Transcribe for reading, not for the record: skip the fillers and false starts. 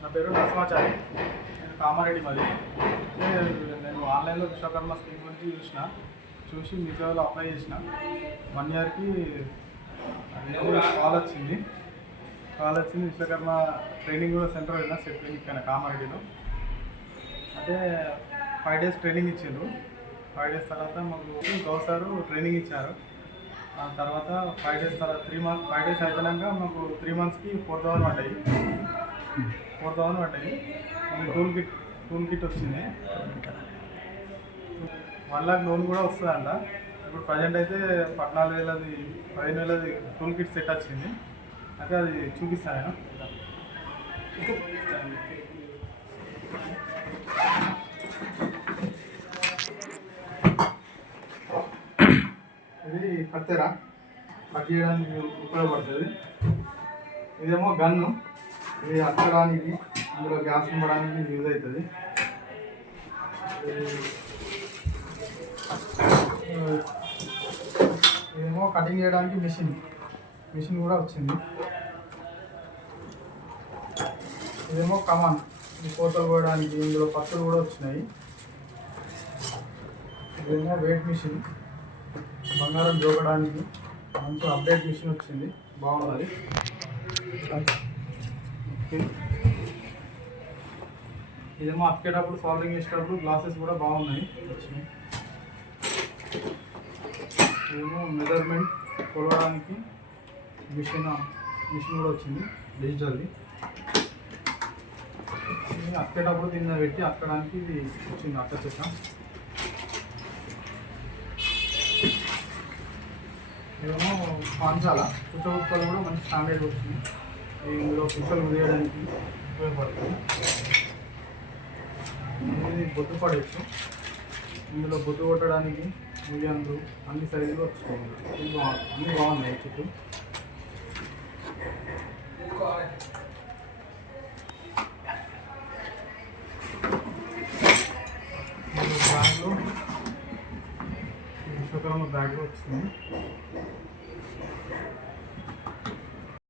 నా పేరు నరసింహాచారి. నేను కామారెడ్డి మరి. నేను ఆన్లైన్లో విశ్వకర్మ స్కీమ్ గురించి చూసి మీ సేవలో అప్లై చేసిన. 1 ఇయర్కి కాల్ వచ్చింది. విశ్వకర్మ ట్రైనింగ్ కూడా సెంటర్ అయినా సెట్ క్లినిక్ అయినా కామారెడ్డిలో. అంటే 5 days ట్రైనింగ్ ఇచ్చారు. 5 days తర్వాత మాకు గౌసారు ట్రైనింగ్ ఇచ్చారు. ఆ తర్వాత 5 days తర్వాత 5 days అయిపోయాక మాకు 3 monthsకి 4,000 పడ్డాయి. 4,000 పడ్డాయి. మళ్ళీ టూల్ కిట్ వచ్చింది. 1 lakh లోన్ కూడా వస్తుందంట. ఇప్పుడు ప్రజెంట్ అయితే 14,000 15,000 టూల్ కిట్ సెట్ వచ్చింది. అయితే అది చూపిస్తాను. ఇది కత్తెర కట్ చేయడానికి ఉపయోగపడుతుంది. ఇదేమో గన్ను, ఇది అక్కడానికి ఇందులో గ్యాస్ నింపడానికి యూజ్ అవుతుంది. ఇదేమో కటింగ్ చేయడానికి మిషన్ కూడా వచ్చింది. ఇదేమో కమాన్, ఇది కోతలు పోయడానికి, ఇందులో పత్తులు కూడా వచ్చినాయి. ఇదేమో వెయిట్ మిషన్, బంగారం జోకడానికి మంచి అప్డేట్ మిషన్ వచ్చింది, బాగున్నది. ఇదేమో అక్కేటప్పుడు సాల్వింగ్ చేసేటప్పుడు గ్లాసెస్ కూడా బాగున్నాయి వచ్చినాయి. ఇదేమో మెజర్మెంట్ కొలవడానికి మిషన్ కూడా వచ్చింది, డిజిటల్ది. అక్కేటప్పుడు దీన్ని పెట్టి అక్కడానికి ఇది వచ్చింది, అక్క చెక్క. ఇదేమో పాంచాల పుచ్చగుక్కలు కూడా మంచి స్టాండర్డ్ వచ్చింది. ఇందులో పుచ్చలు ఉదయడానికి ఉపయోగపడుతుంది. ఇది బొద్దు పడేచ్చు, ఇందులో బొద్దు కొట్టడానికి మిలియన్లు అన్ని సైజులు వచ్చినాయి. అన్నీ బాగున్నాయి చుట్టూ. బ్యాగ్లో విశ్వకర్మ బ్యాగ్ వచ్చింది.